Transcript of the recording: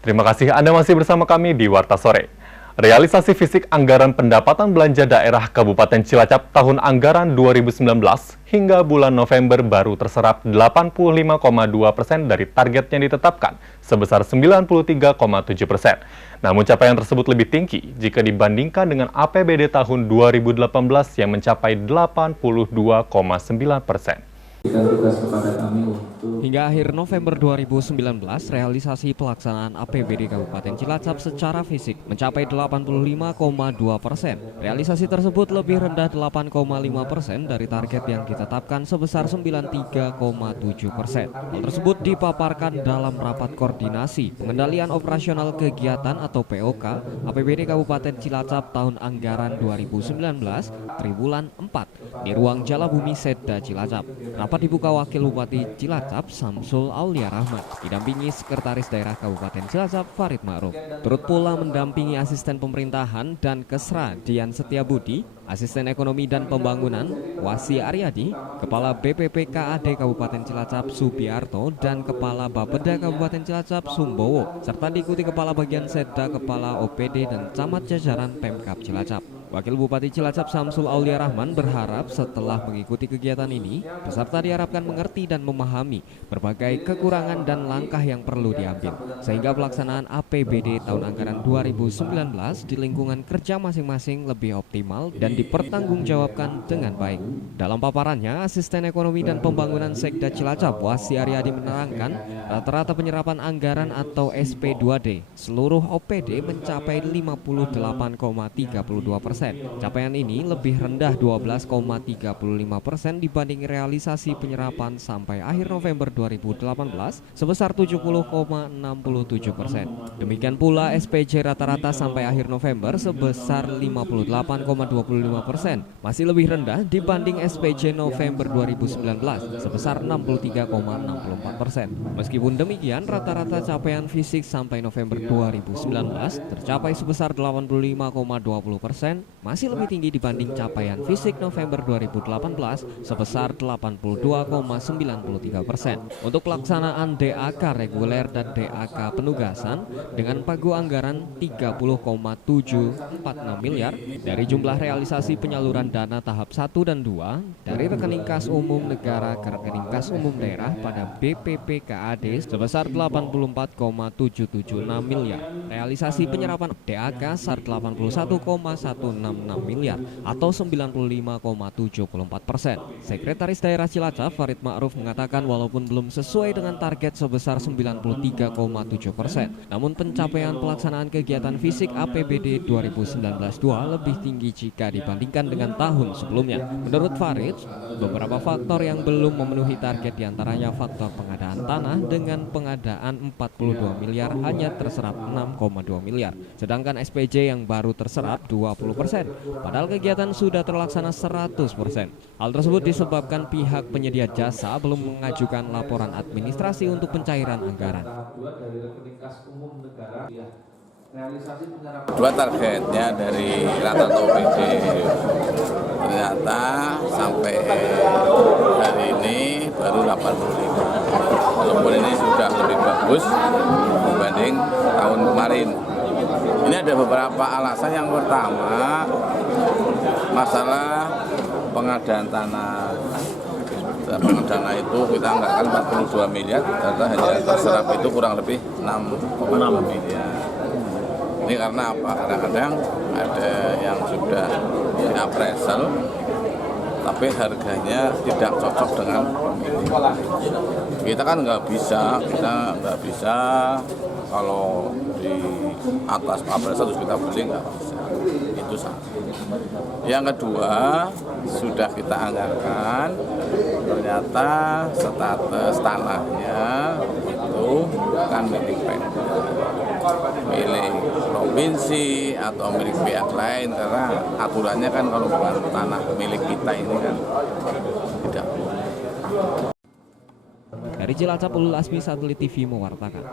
Terima kasih Anda masih bersama kami di Warta Sore. Realisasi fisik anggaran pendapatan belanja daerah Kabupaten Cilacap tahun anggaran 2019 hingga bulan November baru terserap 85,2% dari target yang ditetapkan sebesar 93,7%. Namun capaian tersebut lebih tinggi jika dibandingkan dengan APBD tahun 2018 yang mencapai 82,9%. Hingga akhir November 2019, realisasi pelaksanaan APBD Kabupaten Cilacap secara fisik mencapai 85,2%. Realisasi tersebut lebih rendah 8,5% dari target yang ditetapkan sebesar 93,7%. Hal tersebut dipaparkan dalam rapat koordinasi pengendalian operasional kegiatan atau POK APBD Kabupaten Cilacap tahun anggaran 2019 triwulan 4 di ruang Jalabumi Setda Cilacap. Rapat dibuka Wakil Bupati Cilacap Samsul Aulia Rahmat, didampingi Sekretaris Daerah Kabupaten Cilacap Farid Ma'ruf. Turut pula mendampingi Asisten Pemerintahan dan Kesra Dian Setiabudi, Asisten Ekonomi dan Pembangunan Wasi Aryadi, Kepala BPPKAD Kabupaten Cilacap Subiarto, dan Kepala Bapeda Kabupaten Cilacap Sumbowo, serta diikuti Kepala Bagian Setda, Kepala OPD, dan Camat jajaran Pemkab Cilacap. Wakil Bupati Cilacap Samsul Aulia Rahman berharap setelah mengikuti kegiatan ini, peserta diharapkan mengerti dan memahami berbagai kekurangan dan langkah yang perlu diambil, sehingga pelaksanaan APBD tahun anggaran 2019 di lingkungan kerja masing-masing lebih optimal dan dipertanggungjawabkan dengan baik. Dalam paparannya, Asisten Ekonomi dan Pembangunan Sekda Cilacap Wasi Aryadi menerangkan rata-rata penyerapan anggaran atau SP2D seluruh OPD mencapai 58,32%. Capaian ini lebih rendah 12,35% dibanding realisasi penyerapan sampai akhir November 2018 sebesar 70,67%. Demikian pula SPJ rata-rata sampai akhir November sebesar 58,25%, masih lebih rendah dibanding SPJ November 2019 sebesar 63,64%. Meskipun demikian, rata-rata capaian fisik sampai November 2019 tercapai sebesar 85,20%, masih lebih tinggi dibanding capaian fisik November 2018 sebesar 82,93%. Untuk pelaksanaan DAK reguler dan DAK penugasan dengan pagu anggaran 30,746 miliar dari jumlah realisasi penyaluran dana tahap 1 dan 2 dari rekening kas umum negara ke rekening kas umum daerah pada BPPKAD sebesar 84,776 miliar. Realisasi penyerapan DAK sebesar 81,166 miliar atau 95,74%. Sekretaris Daerah Cilacap Farid Ma'ruf mengatakan walaupun belum sesuai dengan target sebesar 93,7%, namun pencapaian pelaksanaan kegiatan fisik APBD 2019-2 lebih tinggi jika dibandingkan dengan tahun sebelumnya. Menurut Farid, beberapa faktor yang belum memenuhi target diantaranya faktor pengadaan tanah dengan pengadaan 42 miliar hanya terserap 6,2 miliar, sedangkan SPJ yang baru terserap 20%, padahal kegiatan sudah terlaksana 100%. Hal tersebut disebabkan pihak penyedia jasa belum mengajukan laporan administrasi untuk pencairan anggaran. Dua targetnya dari rata-rata OPD ternyata sampai hari ini baru 85, walaupun ini sudah lebih bagus dibanding tahun kemarin. Ini ada beberapa alasan. Yang pertama, masalah pengadaan tanah. Dana itu kita anggarkan 42 miliar, ternyata hanya terserap itu kurang lebih 6,6 miliar. Ini karena apa? Kadang-kadang ada yang sudah di appraisal tapi harganya tidak cocok dengan pemilik. Kita kan nggak bisa kalau di atas appraisal terus kita beli, nggak bisa. Itu satu. Yang kedua, sudah kita anggarkan, ternyata status tanahnya itu kan milik Pemda, milik provinsi atau milik pihak lain, karena aturannya kan kalau bukan tanah milik kita ini kan tidak boleh. Dari Cilacap, Ulul Asmi Satelit TV mewartakan.